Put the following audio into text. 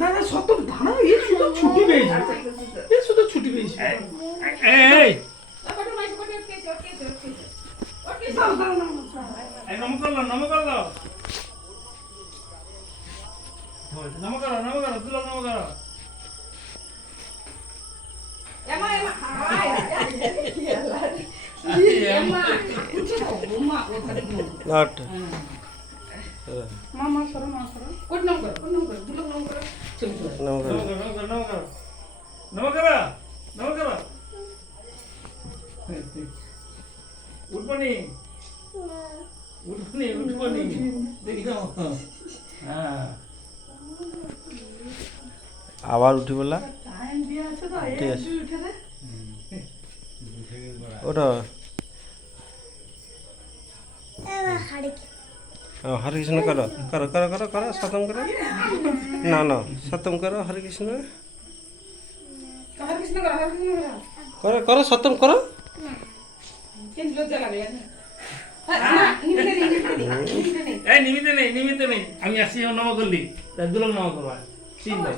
দাদা সত্য দাঁড়া, এ শুধু ছুটি পেয়েছে, এ শুধু ছুটি পেয়েছে। মামা সরো, মা সরো, কোট নাম করো, কোট নাম করো, দুলো নাম করো, চলো উঠবনি দেখি দাও। হ্যাঁ আবার উঠি বললা, টাইম দিয়ে আছে তো, ঠিক এই আছে। উঠে দে। ওটা হরে কৃষ্ণ করো করো করো করো করো সতম করো, না না সতম করো, হরে কৃষ্ণ হরে কৃষ্ণ করো, হরে কৃষ্ণ করো। করো করো সতম করো। কিন্তু লজ্জা লাগে না, নিমিতে নেই, নিমিতে নেই, নিমিতে নেই। নিমিতে নেই, আমি আসি নম করলি দুলক নম করবা।